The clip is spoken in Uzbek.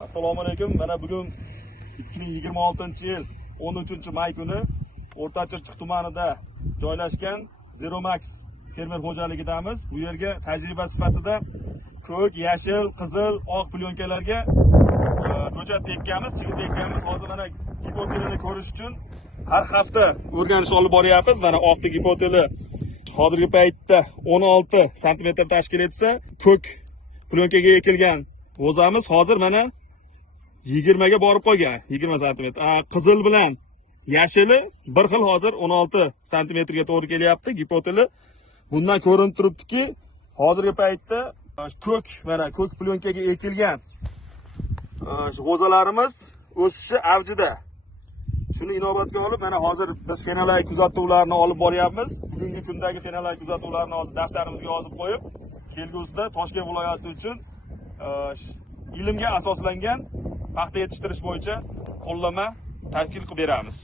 Assalomu alaykum. Mana bugun 2026-yil 13-may kuni O'rtachirchiq tumanida joylashgan Zero Max fermer xo'jaligidamiz. Bu yerga tajriba sifatida ko'k, yashil, qizil, oq plyonkalarga ko'chat ekkanmiz, chigit ekkanmiz. Hozir mana gipotelini ko'rish uchun har hafta o'rganish olib boryapmiz. Mana oqdagi gipoteli hozirgi paytda 16 sm tashkil etsa, ko'k plyonkaga ekilgan g'o'zamiz hozir mana 20 ga borib qolgan, 20 sm. Qizil bilan yashili bir xil hozir 16 sm ga to'g'ri kelyapti gipoteli. Bundan ko'rinib turibdiki, hozirgi paytda mana ko'k plyonkaga ekilgan g'o'zalarimiz o'sishi avjida. Shuni inobatga olib, mana hozir biz fenolay kuzatuvlarini olib boryapmiz. Bugungi kundagi fenolay kuzatuvlarini hozir daftarimizga yozib qo'yib, kelgusida Toshkent viloyati uchun ilmga asoslangan paxta yetishtirish bo'yicha qo'llanma tashkil qilib beramiz.